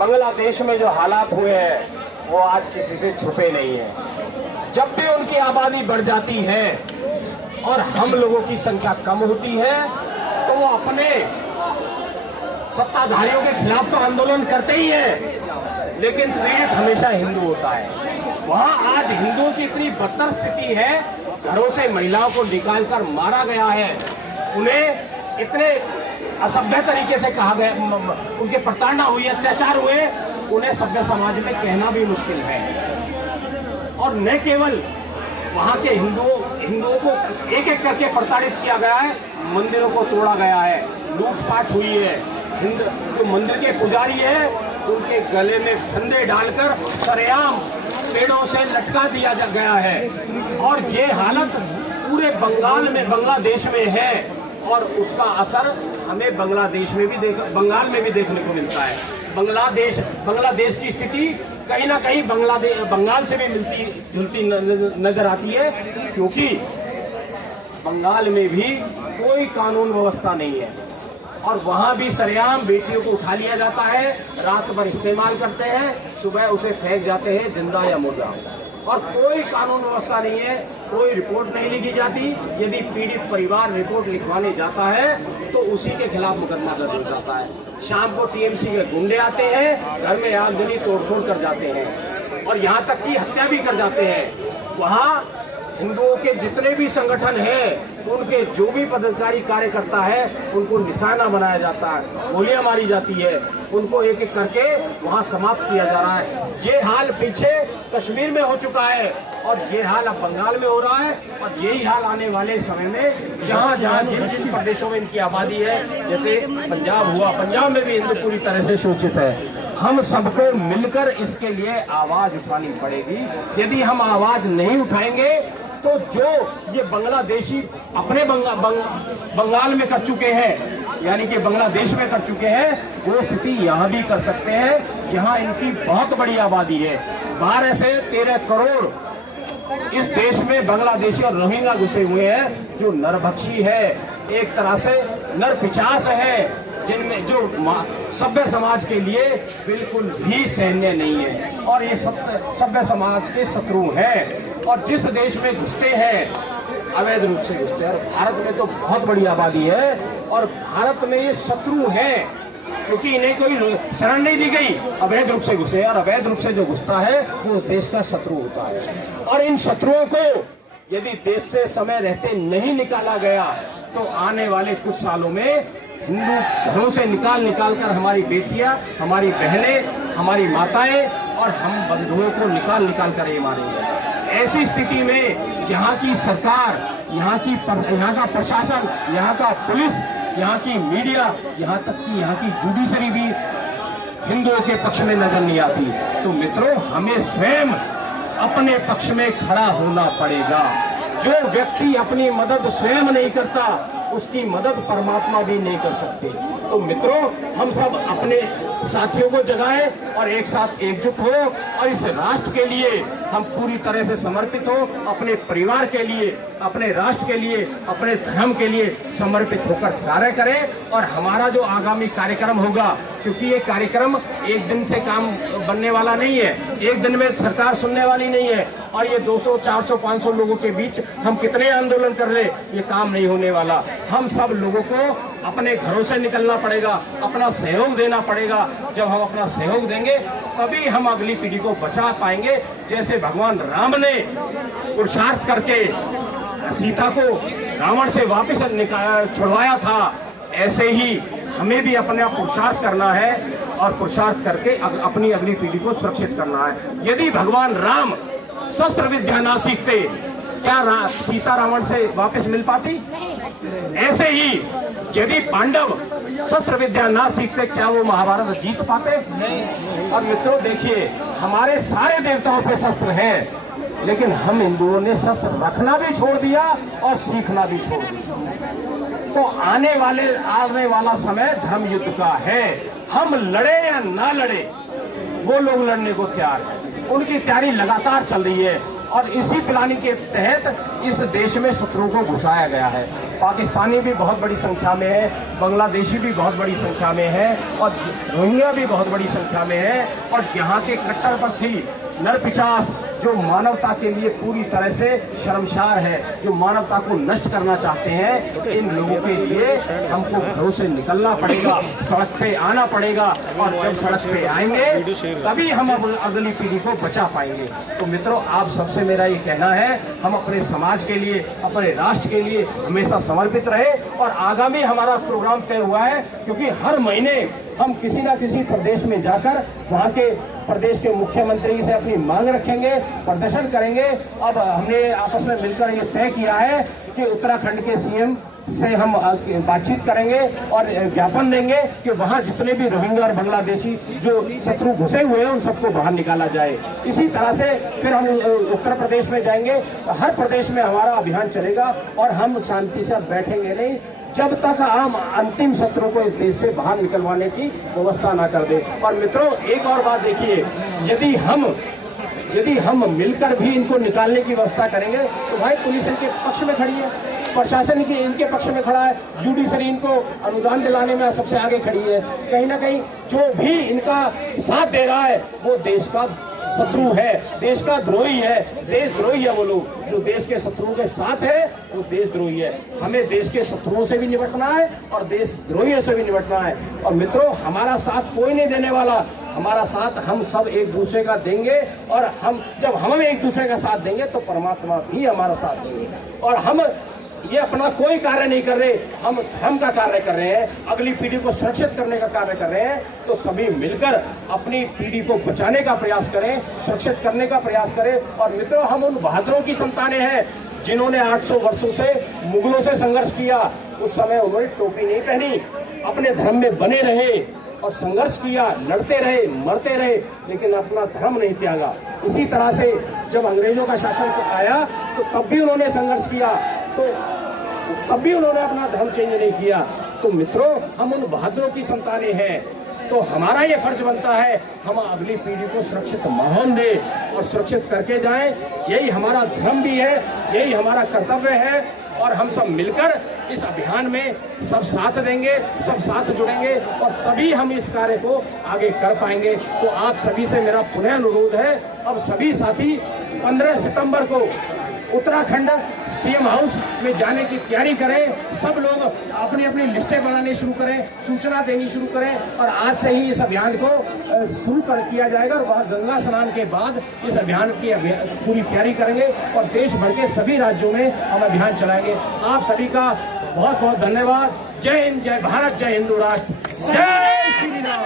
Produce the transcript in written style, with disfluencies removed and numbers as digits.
बांग्लादेश में जो हालात हुए हैं वो आज किसी से छुपे नहीं है। जब भी उनकी आबादी बढ़ जाती है और हम लोगों की संख्या कम होती है तो वो अपने सत्ताधारियों के खिलाफ तो आंदोलन करते ही है, लेकिन पीड़ित हमेशा हिंदू होता है। वहां आज हिंदुओं की इतनी बदतर स्थिति है, घरों से महिलाओं को निकालकर मारा गया है, उन्हें इतने असभ्य तरीके से कहा गया, उनके प्रताड़ना हुई, अत्याचार हुए, उन्हें सभ्य समाज में कहना भी मुश्किल है। और न केवल वहां के हिंदुओं को एक एक करके प्रताड़ित किया गया है, मंदिरों को तोड़ा गया है, लूटपाट हुई है। जो मंदिर के पुजारी है उनके गले में फंदे डालकर सरेआम पेड़ों से लटका दिया गया है। और ये हालत पूरे बांग्लादेश में है और उसका असर हमें बंगाल में भी देखने को मिलता है। बांग्लादेश की स्थिति कहीं ना कहीं बंगाल से भी मिलती जुलती नजर आती है, क्योंकि बंगाल में भी कोई कानून व्यवस्था नहीं है और वहां भी सरेआम बेटियों को उठा लिया जाता है, रात भर इस्तेमाल करते हैं, सुबह उसे फेंक जाते हैं जिंदा या मुर्दा, और कोई कानून व्यवस्था नहीं है, कोई रिपोर्ट नहीं लिखी जाती। यदि पीड़ित परिवार रिपोर्ट लिखवाने जाता है तो उसी के खिलाफ मुकदमा दर्ज हो जाता है। शाम को टीएमसी के गुंडे आते हैं, घर में आगजनी तोड़फोड़ कर जाते हैं और यहाँ तक कि हत्या भी कर जाते हैं। वहाँ हिंदुओं के जितने भी संगठन हैं, उनके जो भी पदाधिकारी कार्यकर्ता है, उनको निशाना बनाया जाता है, गोलियां मारी जाती है, उनको एक एक करके वहां समाप्त किया जा रहा है। ये हाल पीछे कश्मीर में हो चुका है और ये हाल अब बंगाल में हो रहा है और यही हाल आने वाले समय में जहां जहां जिन प्रदेशों में इनकी आबादी है, जैसे पंजाब हुआ, पंजाब में भी हिंदू पूरी तरह से शोषित है। हम सबको मिलकर इसके लिए आवाज उठानी पड़ेगी। यदि हम आवाज नहीं उठाएंगे तो जो ये बांग्लादेशी अपने बंगाल में कर चुके हैं, यानी कि बांग्लादेश में कर चुके हैं, वो स्थिति यहाँ भी कर सकते हैं, जहाँ इनकी बहुत बड़ी आबादी है। 12 से 13 करोड़ इस देश में बांग्लादेशी और रोहिंग्या घुसे हुए हैं, जो नरभक्षी है, एक तरह से नरपिशाच है, जिनमें जो सभ्य समाज के लिए बिल्कुल भी सैन्य नहीं है और ये सभ्य समाज के शत्रु हैं। और जिस देश में घुसते हैं अवैध रूप से घुसते हैं, भारत में तो बहुत बड़ी आबादी है और भारत में ये शत्रु हैं, क्योंकि इन्हें कोई शरण नहीं दी गई, अवैध रूप से घुसे, और अवैध रूप से जो घुसता है वो उस देश का शत्रु होता है। और इन शत्रुओं को यदि देश से समय रहते नहीं निकाला गया तो आने वाले कुछ सालों में हिंदू घरों से निकाल कर हमारी बेटियां, हमारी बहनें, हमारी माताएं और हम बंधुओं को निकाल कर ये मारेंगे। ऐसी स्थिति में यहाँ की सरकार, यहाँ का प्रशासन, यहाँ का पुलिस, यहाँ की मीडिया, यहाँ तक कि यहाँ की जुडिशरी भी हिंदुओं के पक्ष में नजर नहीं आती। तो मित्रों, हमें स्वयं अपने पक्ष में खड़ा होना पड़ेगा। जो व्यक्ति अपनी मदद स्वयं नहीं करता, उसकी मदद परमात्मा भी नहीं कर सकते। तो मित्रों, हम सब अपने साथियों को जगाएं और एक साथ एकजुट हो और इस राष्ट्र के लिए हम पूरी तरह से समर्पित हो, अपने परिवार के लिए, अपने राष्ट्र के लिए, अपने धर्म के लिए समर्पित होकर कार्य करें। और हमारा जो आगामी कार्यक्रम होगा, क्योंकि ये कार्यक्रम एक दिन से काम बनने वाला नहीं है, एक दिन में सरकार सुनने वाली नहीं है, और ये 200, 400, 500 लोगों के बीच हम कितने आंदोलन कर ले, ये काम नहीं होने वाला। हम सब लोगों को अपने घरों से निकलना पड़ेगा, अपना सहयोग देना पड़ेगा। जब हम अपना सहयोग देंगे तभी हम अगली पीढ़ी को बचा पाएंगे। जैसे भगवान राम ने पुरुषार्थ करके सीता को रावण से वापस छुड़वाया था, ऐसे ही हमें भी अपने पुरुषार्थ करना है और पुरुषार्थ करके अपनी अगली पीढ़ी को सुरक्षित करना है। यदि भगवान राम शस्त्र विद्या ना सीखते, क्या सीता रावण से वापस मिल पाती? ऐसे ही यदि पांडव शस्त्र विद्या ना सीखते, क्या वो महाभारत जीत पाते? नहीं। और मित्रों देखिए, हमारे सारे देवताओं पे शस्त्र हैं, लेकिन हम हिंदुओं ने शस्त्र रखना भी छोड़ दिया और सीखना भी छोड़ दिया। तो आने वाला समय धर्म युद्ध का है। हम लड़े या ना लड़े, वो लोग लड़ने को तैयार हैं, उनकी तैयारी लगातार चल रही है। और इसी प्लानिंग के तहत इस देश में शत्रुओं को घुसाया गया है। पाकिस्तानी भी बहुत बड़ी संख्या में है, बांग्लादेशी भी बहुत बड़ी संख्या में है और रोहिंग्या भी बहुत बड़ी संख्या में है। और यहाँ के कट्टरपंथी नरपिशाच जो मानवता के लिए पूरी तरह से शर्मसार है, जो मानवता को नष्ट करना चाहते हैं, इन लोगों के लिए हमको घरों से निकलना पड़ेगा, सड़क पे आना पड़ेगा। और जब सड़क पे आएंगे तभी हम अगली पीढ़ी को बचा पाएंगे। तो मित्रों, आप सबसे मेरा ये कहना है, हम अपने समाज के लिए, अपने राष्ट्र के लिए हमेशा समर्पित रहे। और आगामी हमारा प्रोग्राम तय हुआ है, क्योंकि हर महीने हम किसी ना किसी प्रदेश में जाकर वहाँ के प्रदेश के मुख्यमंत्री से अपनी मांग रखेंगे, प्रदर्शन करेंगे। अब हमने आपस में मिलकर ये तय किया है कि उत्तराखंड के सीएम से हम बातचीत करेंगे और ज्ञापन देंगे कि वहाँ जितने भी रोहिंग्या और बांग्लादेशी जो शत्रु घुसे हुए हैं उन सबको बाहर निकाला जाए। इसी तरह से फिर हम उत्तर प्रदेश में जाएंगे, हर प्रदेश में हमारा अभियान चलेगा और हम शांति से बैठेंगे नहीं जब तक हम अंतिम शत्रु को इस देश से बाहर निकलवाने की व्यवस्था ना कर दे। और मित्रों, एक और बात देखिए, यदि हम मिलकर भी इनको निकालने की व्यवस्था करेंगे तो भाई पुलिस इनके पक्ष में खड़ी है, प्रशासन इनके पक्ष में खड़ा है, जुडिशरी इनको अनुदान दिलाने में सबसे आगे खड़ी है। कहीं ना कहीं जो भी इनका साथ दे रहा है वो देश का शत्रु है, देश का द्रोही है, देशद्रोही है। वो लोग जो देश के शत्रुओं के साथ है वो देशद्रोही है। हमें देश के शत्रुओं से भी निपटना है और देशद्रोहियों से भी निपटना है। और मित्रों, हमारा साथ कोई नहीं देने वाला, हमारा साथ हम सब एक दूसरे का देंगे। और जब हम एक दूसरे का साथ देंगे तो परमात्मा भी हमारा साथ देंगे। और हम ये अपना कोई कार्य नहीं कर रहे, हम धर्म का कार्य कर रहे हैं, अगली पीढ़ी को सुरक्षित करने का कार्य कर रहे हैं। तो सभी मिलकर अपनी पीढ़ी को बचाने का प्रयास करें, सुरक्षित करने का प्रयास करें। और मित्रों, हम उन बहादुरों की संतानें हैं जिन्होंने 800 वर्षों से मुगलों से संघर्ष किया। उस समय उन्होंने टोपी नहीं पहनी, अपने धर्म में बने रहे और संघर्ष किया, लड़ते रहे, मरते रहे, लेकिन अपना धर्म नहीं त्यागा। इसी तरह से जब अंग्रेजों का शासन आया तो तब भी उन्होंने संघर्ष किया, तो तब भी उन्होंने अपना धर्म चेंज नहीं किया। तो मित्रों, हम उन बहादुरों की संतानें हैं, तो हमारा ये फर्ज बनता है हम अगली पीढ़ी को सुरक्षित माहौल दें और सुरक्षित करके जाएं। यही हमारा धर्म भी है, यही हमारा कर्तव्य है। और हम सब मिलकर इस अभियान में सब साथ देंगे, सब साथ जुड़ेंगे और तभी हम इस कार्य को आगे कर पाएंगे। तो आप सभी से मेरा पुनः अनुरोध है, अब सभी साथी 15 सितंबर को उत्तराखंड सीएम हाउस में जाने की तैयारी करें। सब लोग अपनी अपनी लिस्टें बनानी शुरू करें, सूचना देनी शुरू करें और आज से ही इस अभियान को शुरू किया जाएगा। और वहाँ गंगा स्नान के बाद इस अभियान की पूरी तैयारी करेंगे और देश भर के सभी राज्यों में हम अभियान चलाएंगे। आप सभी का बहुत बहुत धन्यवाद। जय हिंद, जय भारत, जय हिंदू राष्ट्र, जय श्री राम।